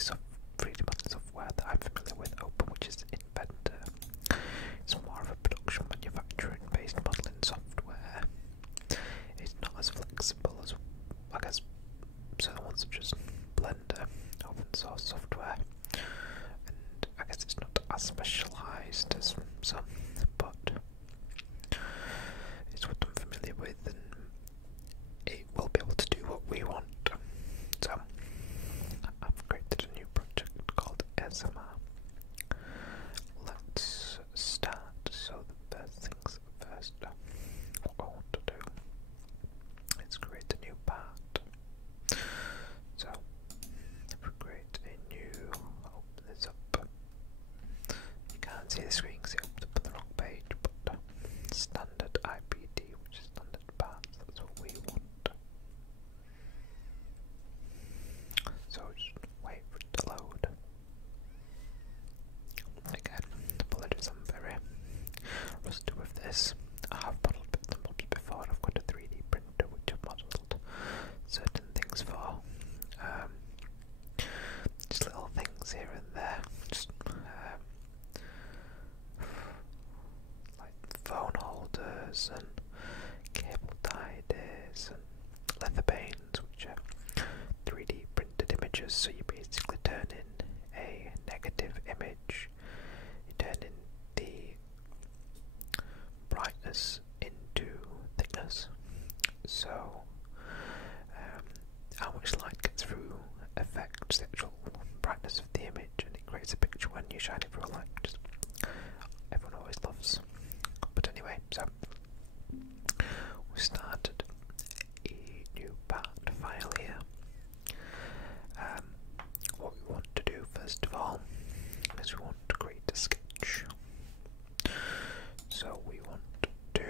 piece of 3D modeling software that I'm familiar with, Open, which is Inventor. It's more of a production manufacturing based modeling software. It's not as flexible as, I guess, certain ones such as Blender, open source software, and I guess it's not as specialised as some, but it's what I'm familiar with, and it will be able to do what we want. So I've created a new project called SMR. Let's start. So the first things first, what I want to do is create a new part. So if we create a new, open this up, you can't see the screen because it opened up on the wrong page, but standard IPD, which is standard parts, that's what we want. So just wait for it to load. Again, apologies, I'm very rusty with this. I have modelled the models before. I've got a 3D printer which I've modelled certain things for. Just little things here and there. Just like phone holders and cable ties and leather panes, which are 3D printed images. So you basically turn in a negative image, you turn in the brightness into thickness. So how much light gets through affects the actual brightness of the image, and it creates a picture when you shine it through a light, which everyone always loves. But anyway, so we started a new part file here. What we want to do first of all is we want to create a sketch. So we want to,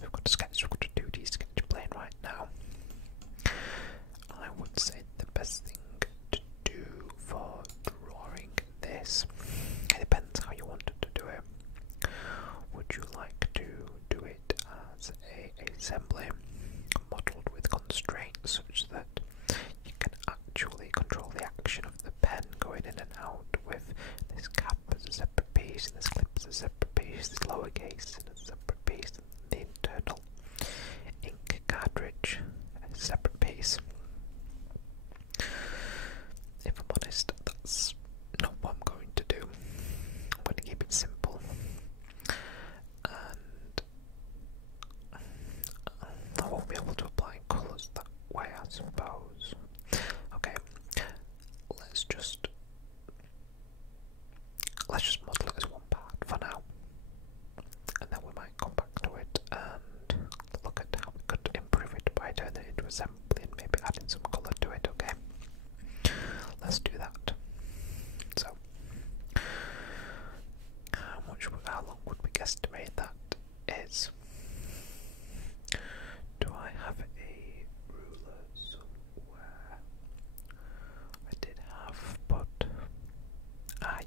we've got a sketch, we've got a 2D sketch playing right now. I would say the best thing to do for drawing this, it depends how you wanted to do it. Would you like to do it as a assembly, modelled with constraints such that you can actually control the action of the pen going in and out, with this cap as a separate piece, and this clip as a separate piece, this lowercase and a separate piece, and the internal ink cartridge a separate piece? If I'm honest, that's not what I'm going to do. I'm going to keep it simple, and I won't be able to apply colours that way, I suppose. Okay, let's just model it as one part for now, and then we might come back to it and look at how we could improve it by turning it into assembly and maybe adding some colour to it. Okay, let's do that. So how long would we guesstimate that is? Do I have a ruler somewhere? I did have, but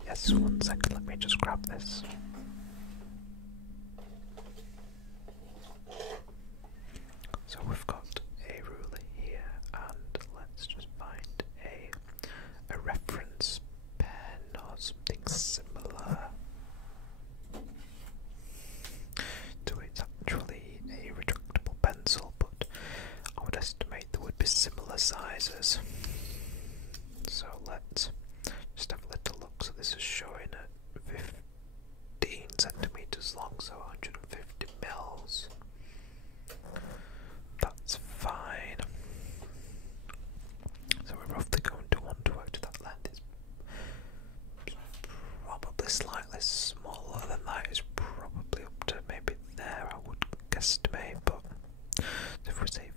yes, 1 second, let me just grab this. So we've got a ruler here, and let's just find a reference pen or something similar to it. It's actually a retractable pencil, but I would estimate there would be similar sizes. So let's just have a little look. So this is showing at 15 centimeters long, so 150 mils. That's fine. So we're roughly going to want to work to that length. It's probably slightly smaller than that. It's probably up to maybe there, I would guesstimate, but if we say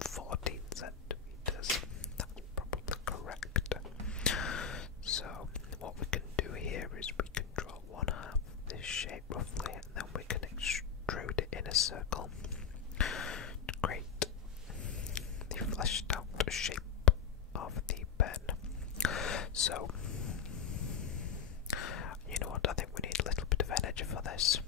14 centimeters, that's probably correct. So what we can do here is we can draw one half of this shape roughly, and then we can extrude it in a circle to create the fleshed out shape of the pen. So you know what, I think we need a little bit of energy for this.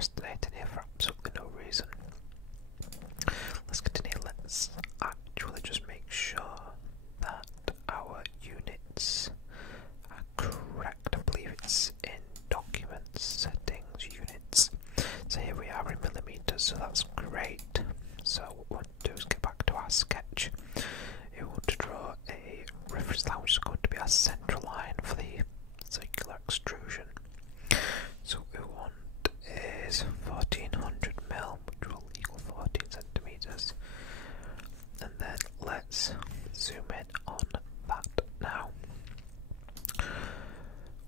procrastinating here for absolutely no reason. Let's continue. Let's actually just make sure that our units are correct. I believe it's in documents, settings, units. So here we are in millimeters, so that's great. So what we want to do is get back to our sketch. We want to draw a reference line which is going to be our central line for the circular extrusion. So what we want is 1400 mil, which will equal 14 centimeters. And then let's zoom in on that now.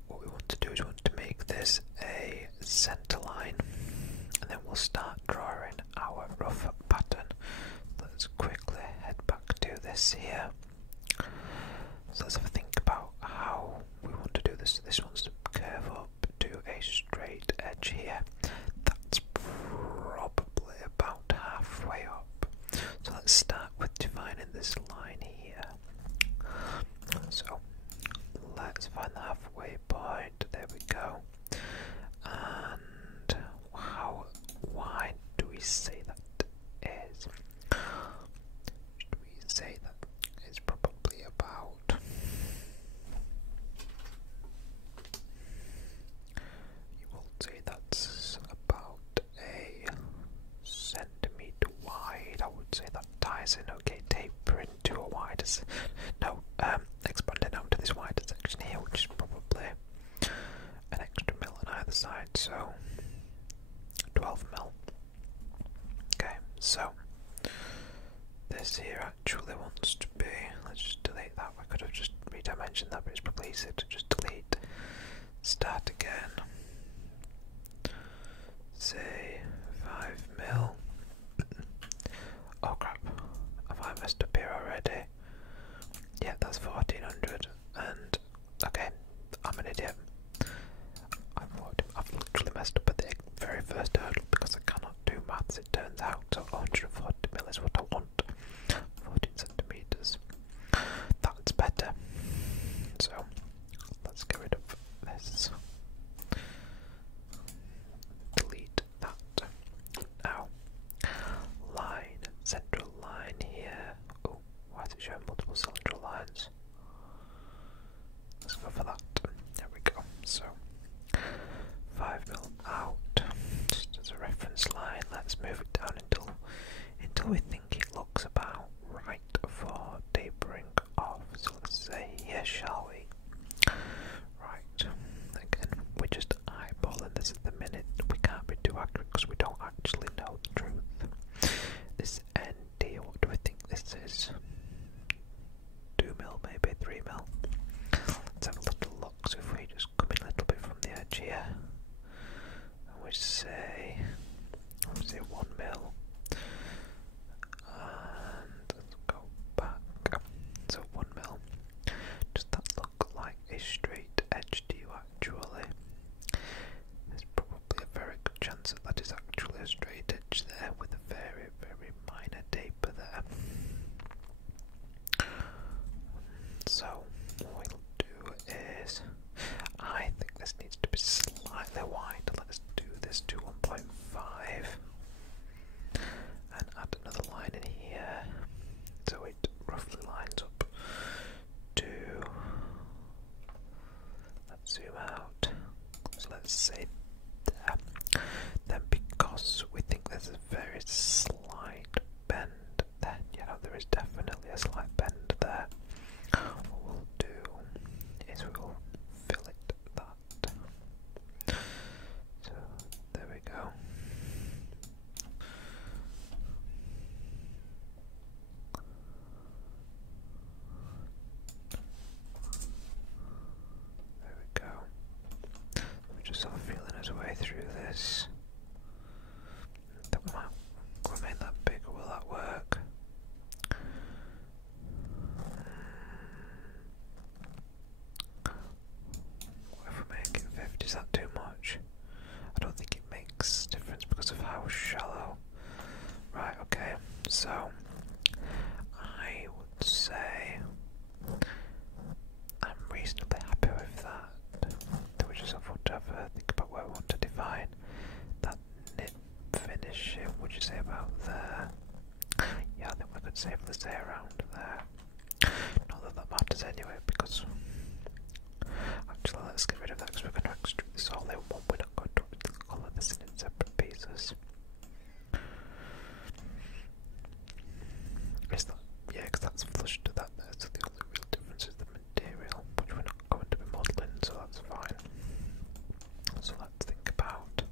What we want to do is we want to make this a center line, and then we'll start drawing our rough pattern. Let's quickly head back to this here. So let's have a think about how we want to do this. This wants to curve up to a straight edge here. That's probably about halfway up. So let's start with defining this line here. So let's find the halfway point. There we go. And how wide do we say that is? Should we say that it's probably about, you will say that's about a centimeter wide. I would say that ties in okay, tapering to a wider, expanding out to this wider section here, which is probably an extra mil on either side, so 12 mil. Okay, so this here actually wants to be, let's just delete that. We could have just redimensioned that, but it's probably easier to just delete. Start again. Say 5 mil. Oh crap, have I messed up here already? Yeah, that's 1400, and okay, I'm an idiot. I've literally messed up at the very first hurdle because I cannot do maths, it turns out. So 140 mil is what I want. 14 centimeters. That's better. So let's get rid of this. Delete that. Now, line, central line here. Oh, why is it showing multiple central lines? Let's go for that. There we go. So 5 mil out, just as a reference line. Let's move it down until we think it looks about right for tapering off. So let's say here, shall we? Right. Again, we're just eyeballing this at the minute. We can't be too accurate because we don't actually know the truth. This end here, what do we think this is? 2 mil, maybe 3 mil. Let's have a little look. So if we just come in a little bit from the edge here, and we say 1 mil, and let's go back. So 1 mil. Does that look like a straight edge to you actually? There's probably a very good chance that is actually a straight edge there with a very, very minor taper there. So what we'll do is, I think this needs to be slightly wider. Let's do this to 1.5 and add another line in here so it roughly lines up to, let's zoom out, so let's say there. Then because we think there's a very slight bend there, you know, there is definitely a slight bend there, what we'll do is we'll fill it that. So there we go. There we go. We're just sort of feeling his way through this. That might make that bigger. Will that work? What if we make it 50? Is that too much? I don't think it makes difference because of how shallow. Right, okay, so I would say I'm reasonably happy with that. Then we just have to think about where we want to define safely say around there. Not that that matters anyway, because actually let's get rid of that because we're going to extrude this all in one. We're not going to colour this in separate pieces. Is that? Yeah, because that's flush to that there, so the only real difference is the material, which we're not going to be modelling, so that's fine. So let's think about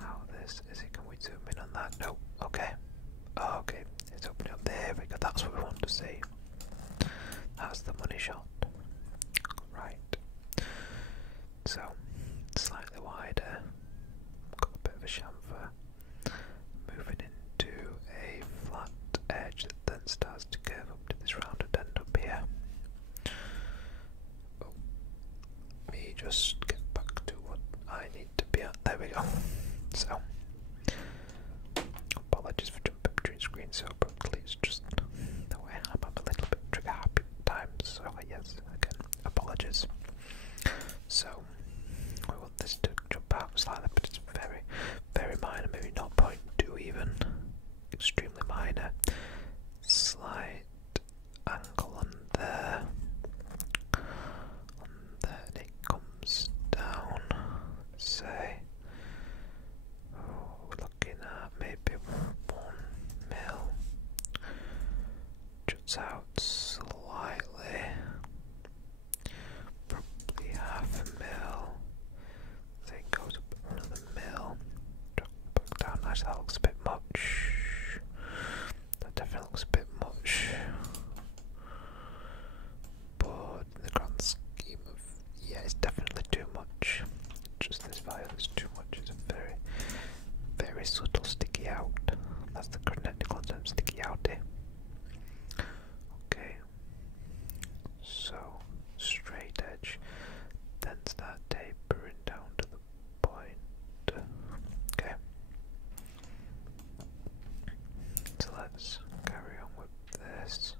how this is. Can we zoom in on that? No. Okay. Oh, okay. It's opening up. There we go. That's what we want to see. That's the money shot. Right. So slightly wider. Got a bit of a chamfer. Moving into a flat edge that then starts to curve up to this rounded end up here. Oh. Me just get back to what I need to be at. There we go. So, apologies for jumping between screens so abruptly, it's just the way I'm a little bit trigger happy at times, so yes, again, apologies. So, we want this to jump out slightly, but it's very, very minor, maybe 0.2 even, extremely minor. Slight angle on there, and then it comes down, say, we're looking at maybe 1 mil, juts out slightly, probably half a mil, then goes up another mil, drop back down. Actually that looks a bit much, that definitely looks a bit much, but in the grand scheme of, yeah, it's definitely too much. Just this value is too much. It's a very, very subtle sticky out. That's the technical term, sticky outy. Okay, so straight edge, then start tapering down to the point. Okay, so let's carry on with this.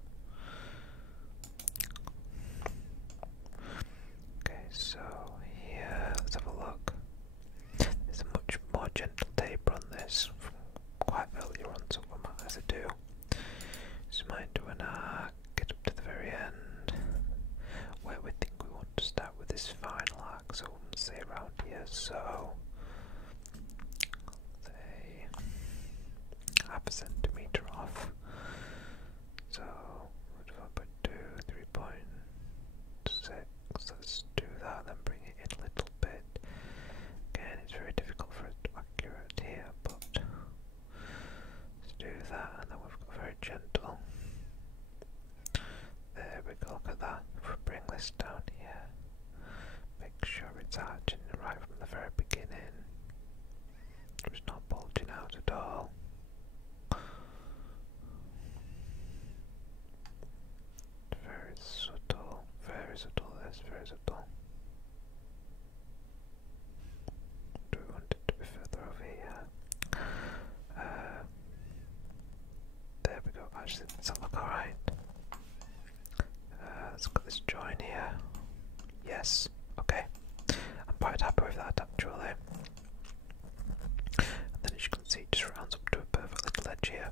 Okay, so here, let's have a look. There's a much more gentle taper on this from quite earlier on, so what might as I do? So might do an arc, get up to the very end, where we think we want to start with this final arc, so we'll say around here, so say half a centimetre off. So what if I put 3.6, let's do that, then bring it in a little bit. Again, it's very difficult for it to be accurate here, but let's do that, and then we've got very gentle. There we go, look at that. If we bring this down here, make sure it's arching right from the very beginning. It's not bulging out at all. Very subtle, this, very subtle. Do we want it to be further over here? There we go. Actually, does that look alright? Let's look at this join here. Yes. Okay. I'm quite happy with that actually. And then as you can see, it just rounds up to a perfect little edge here.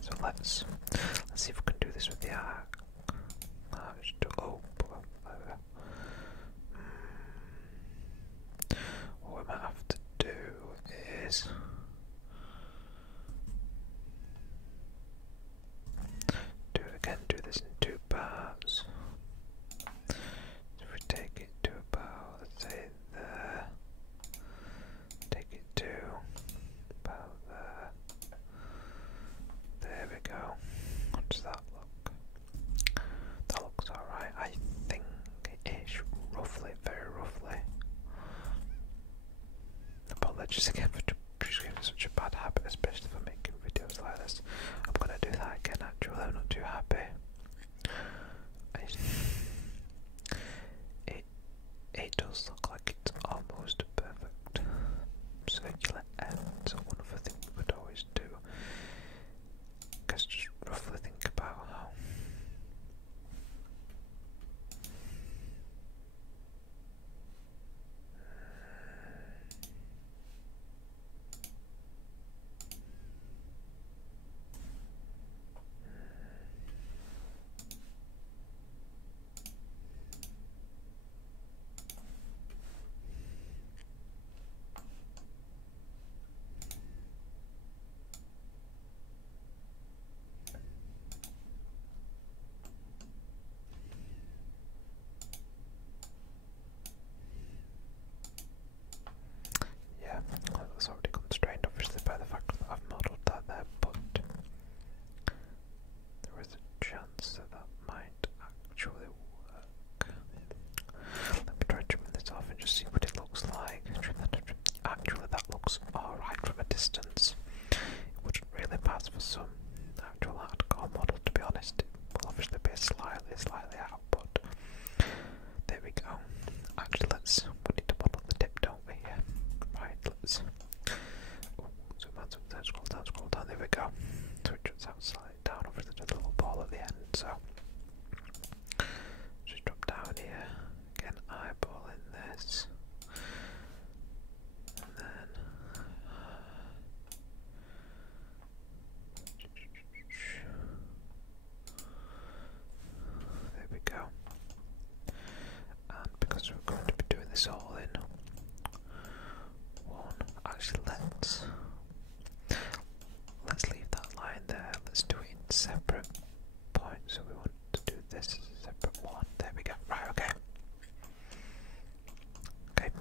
So let's see if we can do this with the arc. What we might have to do is do this in 2 parts. So if we take it to about, let's say there, take it to about there. There we go. How does that look? That looks alright, I think ish, roughly, very roughly. Apologies again for just getting such a bad habit, especially for making videos like this. I'm gonna do that again actually, I'm not too happy. It does look like it's almost a perfect circular end, so one of the things we would always do, because just roughly think about how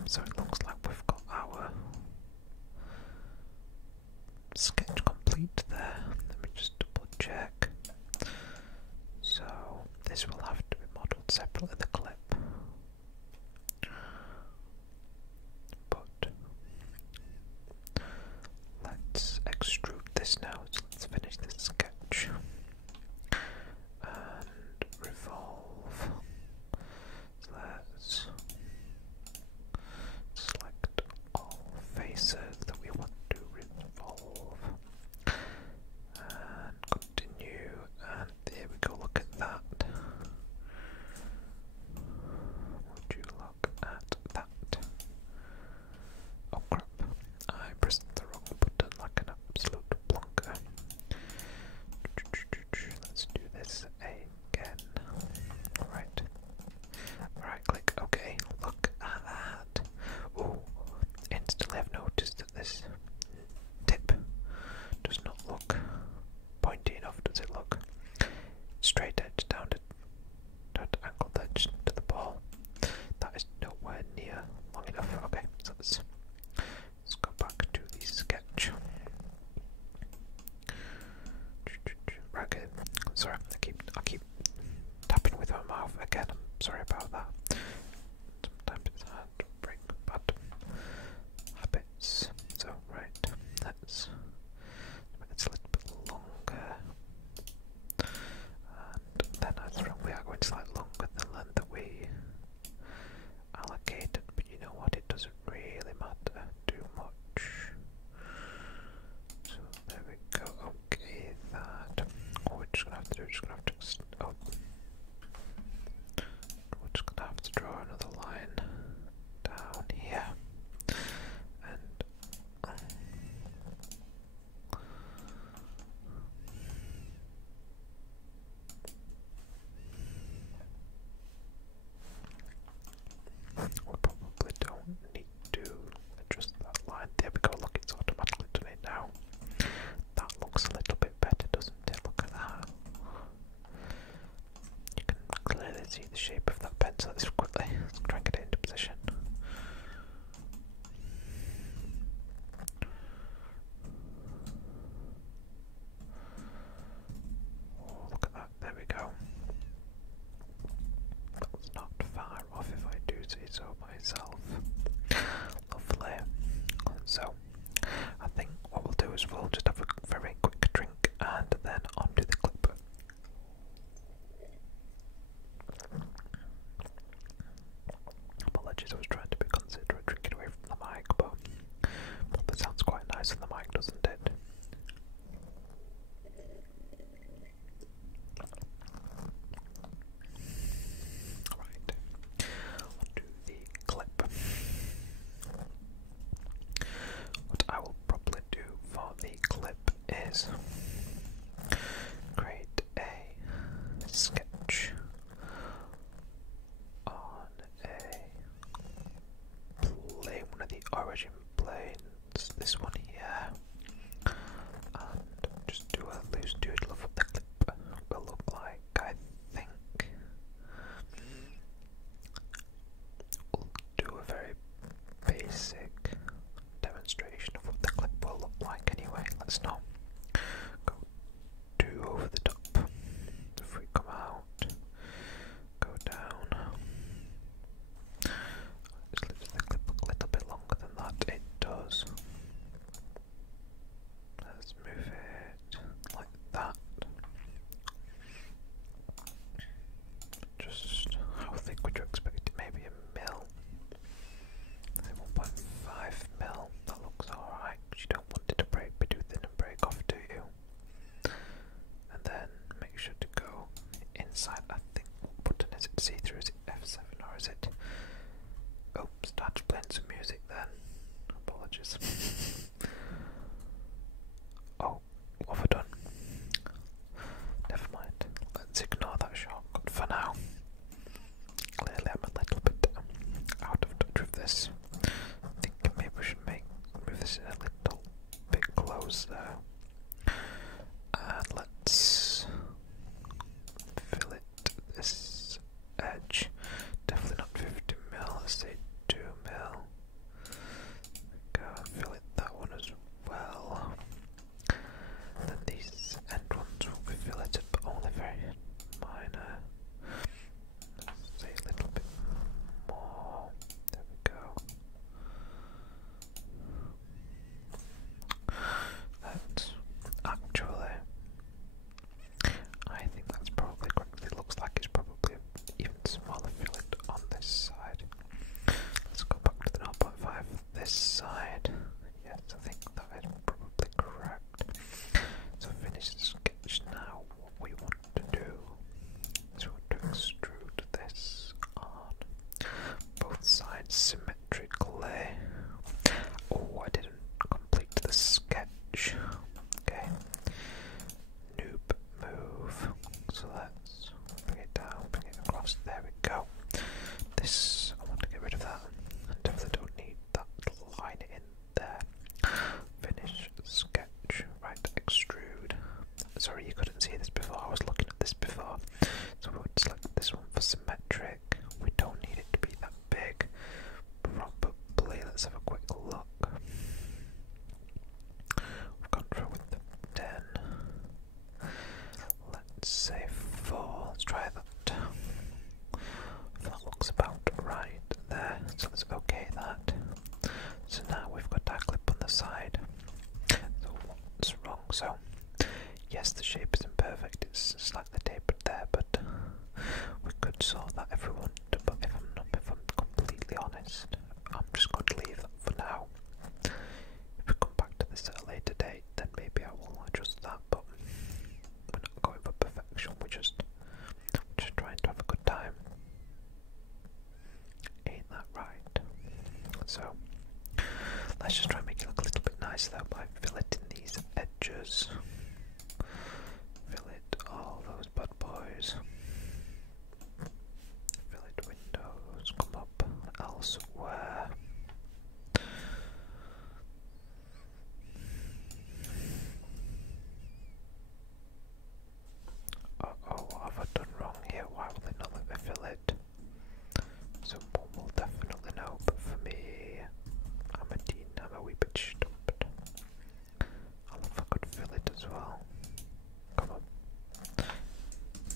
So it looks like we've got our sketch complete there. Let me just double check. So this will have to be modelled separately, the clip. But let's extrude this now. So let's finish this sketch and revolve. So let's select all faces that we want to revolve and continue, and there we go. Look at that. Would you look at that? Oh crap, I pressed the wrong button like an absolute plonker. Let's do this again. Right. Right click, okay, look at that. Ooh, instantly I've noticed that this tip does not look pointy enough, does it look? Straight edge down to angled edge to the ball. That is nowhere near long enough. Okay, so let's go back to the sketch. Right, okay. Sorry, I keep tapping with my mouth again. I'm sorry about that. Sometimes it's hard to break bad habits. So right, let's it's a little bit longer, and then I think we are going slightly longer than the length that we allocated. But you know what? It doesn't really matter too much. So there we go. Okay, that. What we're just gonna have to do, we're just gonna have to draw another line down here, and we probably don't need to adjust that line. There we go, look, it's automatically done it now. That looks a little bit better, doesn't it? Look at that. You can clearly see the shape of that pencil. Let's quickly try and get it into position. Oh, look at that, there we go. That's not far off if I do say so myself. Lovely. So, I think what we'll do is we'll just have a very quick drink and then onto the clip. Apologies, I was trying to be considerate drinking away from the mic, but that sounds quite nice on the mic, doesn't it? Right, onto the clip. What I will probably do for the clip is create a sketch on a plane, one of the origin planes, this one here, and just do a loose doodle of what the clip will look like. I think we'll do a very basic demonstration of what the clip will look like anyway. Let's not go too over the top. If we come out, go down, just lift the clip a little bit longer than that. It does. Let's move it like that. Just how thick would you expect it? Maybe a mil. 1.5 mil. That looks alright. You don't want it to be too thin and break off, do you? And then make sure to go inside. I think, what button is it? See-through? Is it F7 or is it? Oh, started playing some music then. Apologies. Oh, what have I done? Never mind. Let's ignore that shortcut for now. Clearly I'm a little bit out of touch with this. I think maybe we should move this in a little bit closer. And let's fill it this edge. Definitely not 50 mil, let's say 2 mil. let's have a quick look. We've gone through with the 10. Let's say 4. Let's try that. That looks about right there. So let's okay that. So now we've got our clip on the side. So what's wrong? So yes, the shape isn't perfect. It's slightly tapered there, but we could sort that if we wanted. But if I'm completely honest, I'm just going to leave that for now. If we come back to this at a later date, then maybe I will adjust that. But we're not going for perfection. We're just trying to have a good time. Ain't that right? So let's just try and make it look a little bit nicer though by filleting these edges. Fillet all those bad boys. Fillet windows, come up elsewhere. Uh-oh, what have I done wrong here? Why will they not let me fillet? Someone will definitely know, but for me, I'm a wee bit stumped. I'll have a good fillet as well. Come on.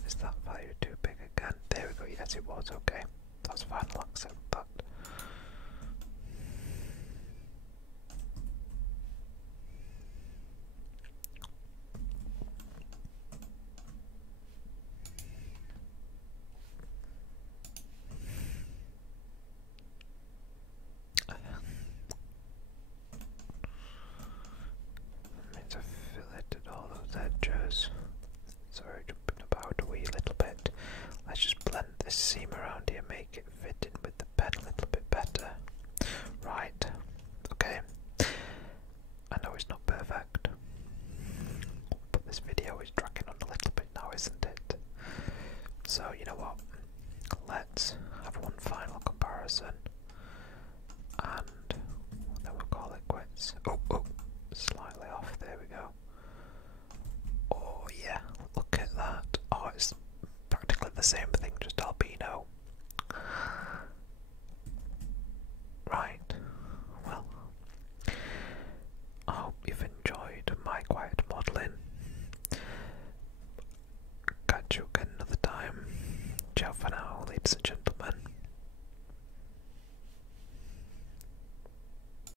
Is that value too big again? There we go, yes it was, okay. That's fine, I'll accept that. Means I've filleted all those edges. Sorry, jumping about a wee little bit. Let's just blend this seam around here, make it fit in with the pen a little bit better. Right, okay. I know it's not perfect, but this video is dragging on a little bit now, isn't it? So, you know what? Let's have one final comparison, and then we'll call it quits. Oh, slightly off, there we go. Oh yeah, look at that. Oh, it's practically the same thing, just albino. Right, well, I hope you've enjoyed my quiet modelling. Catch you again another time. Ciao for now, ladies and gentlemen.